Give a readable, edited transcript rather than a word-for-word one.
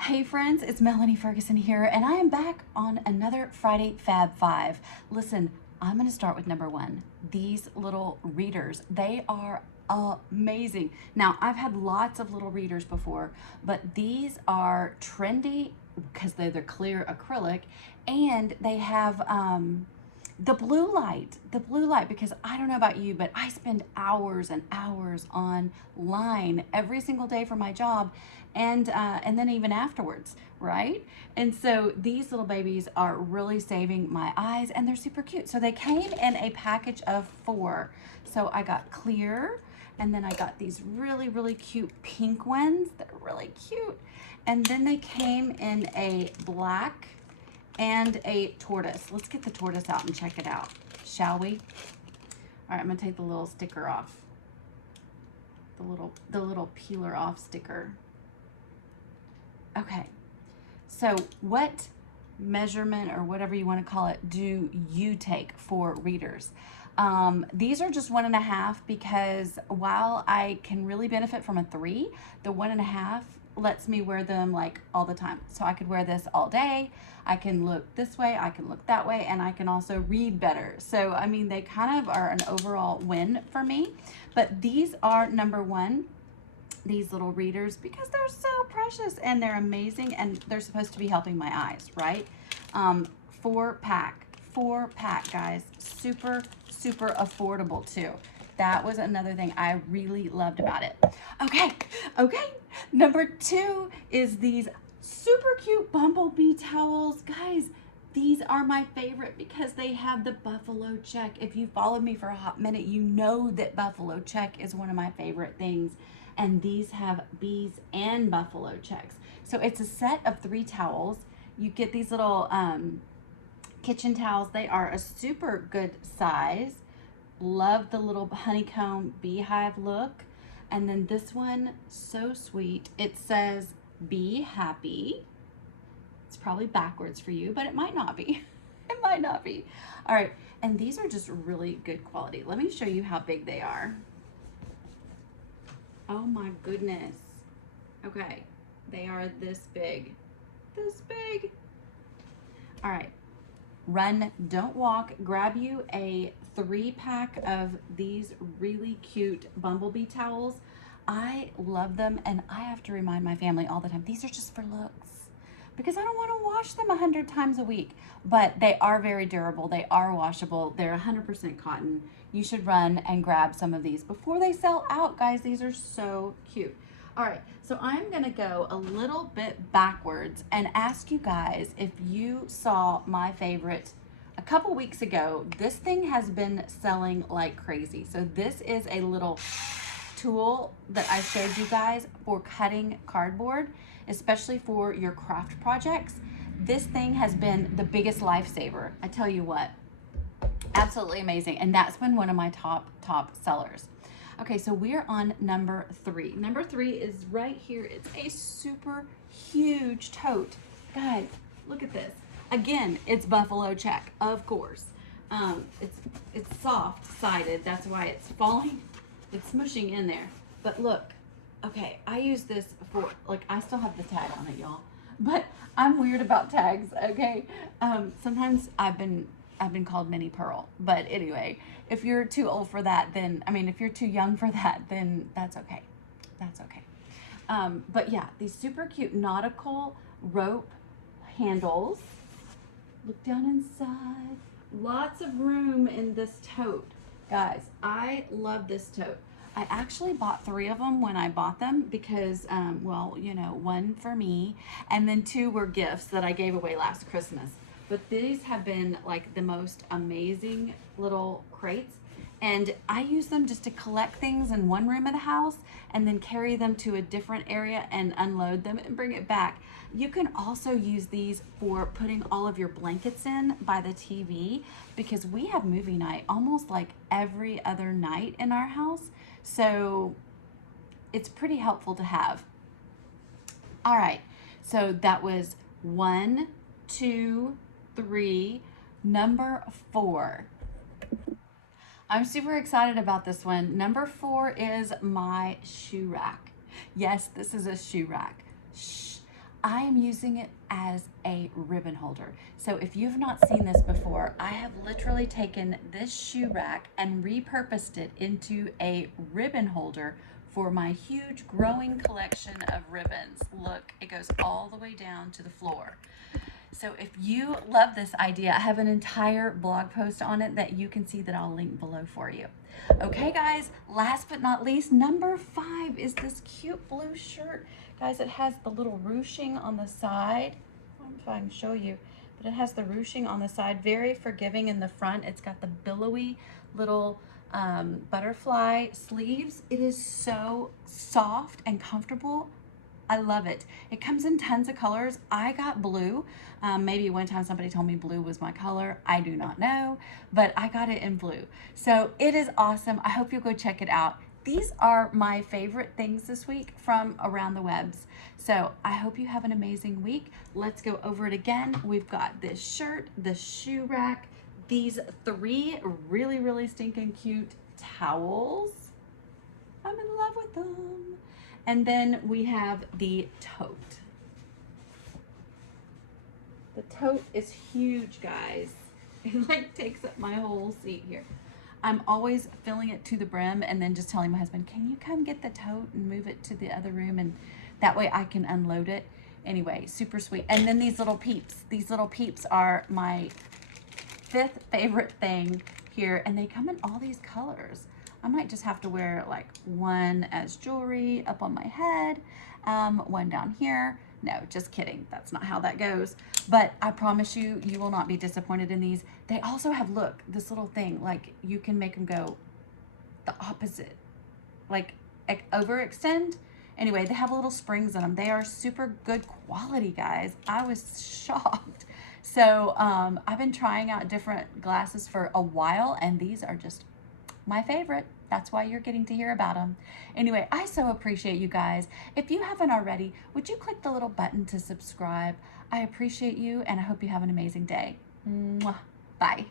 Hey friends, it's Melanie Ferguson here, and I am back on another Friday Fab 5. Listen, I'm going to start with number one. These little readers, they are amazing. Now, I've had lots of little readers before, but these are trendy because they're clear acrylic, and they have the blue light, because I don't know about you, but I spend hours and hours online every single day for my job, and then even afterwards, right? And so these little babies are really saving my eyes, and they're super cute. So they came in a package of 4. So I got clear, and then I got these really, really cute pink ones. They're really cute. And then they came in a black and a tortoise. Let's get the tortoise out and check it out, shall we? All right, I'm gonna take the little sticker off. The little peeler off sticker. Okay, so what measurement or whatever you want to call it do you take for readers? These are just 1.5 because while I can really benefit from a 3, the 1.5 lets me wear them like all the time. So I could wear this all day. I can look this way, I can look that way, and I can also read better. So, I mean, they kind of are an overall win for me. But these are number one, these little readers, because they're so precious and they're amazing, and they're supposed to be helping my eyes, right? 4-pack, guys. Super affordable too. That was another thing I really loved about it. Okay. Number 2 is these super cute bumblebee towels. Guys, these are my favorite because they have the buffalo check. If you followed me for a hot minute, you know that buffalo check is one of my favorite things. And these have bees and buffalo checks. So it's a set of 3 towels. You get these little kitchen towels. They are a super good size. Love the little honeycomb beehive look. And then this one, so sweet. It says, "Be happy." It's probably backwards for you, but it might not be. It might not be. All right, and these are just really good quality. Let me show you how big they are. Oh my goodness. Okay, they are this big. This big. All right, run, don't walk. Grab you a 3-pack of these really cute bumblebee towels. I love them, and I have to remind my family all the time, these are just for looks, because I don't want to wash them 100 times a week. But they are very durable. They are washable. They're 100% cotton. You should run and grab some of these before they sell out, guys. These are so cute. All right, so I'm gonna go a little bit backwards and ask you guys if you saw my favorite a couple weeks ago. This thing has been selling like crazy. So this is a little tool that I showed you guys for cutting cardboard, especially for your craft projects. This thing has been the biggest lifesaver. I tell you what, absolutely amazing. And that's been one of my top sellers. Okay, so we're on number 3. Number 3 is right here. It's a super huge tote. Guys, look at this. Again, it's buffalo check, of course. It's soft-sided. That's why it's falling. It's smushing in there. But look, okay, I use this for, like, I still have the tag on it, y'all. But I'm weird about tags, okay? Sometimes I've been called Mini Pearl. But anyway, if you're too old for that, then, I mean, if you're too young for that, then that's okay. That's okay. But yeah, these super cute nautical rope handles. Look down inside. Lots of room in this tote. Guys, I love this tote. I actually bought 3 of them when I bought them because, well, you know, 1 for me, and then 2 were gifts that I gave away last Christmas. But these have been like the most amazing little crates, and I use them just to collect things in one room of the house and then carry them to a different area and unload them and bring it back. You can also use these for putting all of your blankets in by the TV, because we have movie night almost like every other night in our house. So it's pretty helpful to have. All right, so that was 1, 2, 3, number 4. I'm super excited about this one. Number 4 is my shoe rack. Yes, this is a shoe rack. Shh. I am using it as a ribbon holder. So if you've not seen this before, I have literally taken this shoe rack and repurposed it into a ribbon holder for my huge growing collection of ribbons. Look, it goes all the way down to the floor. So if you love this idea, I have an entire blog post on it that you can see that I'll link below for you. Okay, guys, last but not least, number 5 is this cute blue shirt. Guys, it has the little ruching on the side. I don't know if I can show you, but it has the ruching on the side, very forgiving in the front. It's got the billowy little butterfly sleeves. It is so soft and comfortable. I love it. It comes in tons of colors. I got blue. Maybe one time somebody told me blue was my color. I do not know, but I got it in blue. So it is awesome. I hope you'll go check it out. These are my favorite things this week from around the webs. So I hope you have an amazing week. Let's go over it again. We've got this shirt, the shoe rack, these 3 really, really stinking cute towels. I'm in love with them. And then we have the tote. The tote is huge, guys. It like takes up my whole seat here. I'm always filling it to the brim and then just telling my husband, can you come get the tote and move it to the other room? And that way I can unload it. Anyway, super sweet. And then these little peeps. These little peeps are my 5th favorite thing here. And they come in all these colors. I might just have to wear like one as jewelry up on my head, one down here. No, just kidding. That's not how that goes. But I promise you, you will not be disappointed in these. They also have, look, this little thing, like you can make them go the opposite, like overextend. Anyway, they have little springs in them. They are super good quality, guys. I was shocked. So I've been trying out different glasses for a while, and these are just my favorite. That's why you're getting to hear about them. Anyway, I so appreciate you guys. If you haven't already, would you click the little button to subscribe? I appreciate you, and I hope you have an amazing day. Mwah. Bye.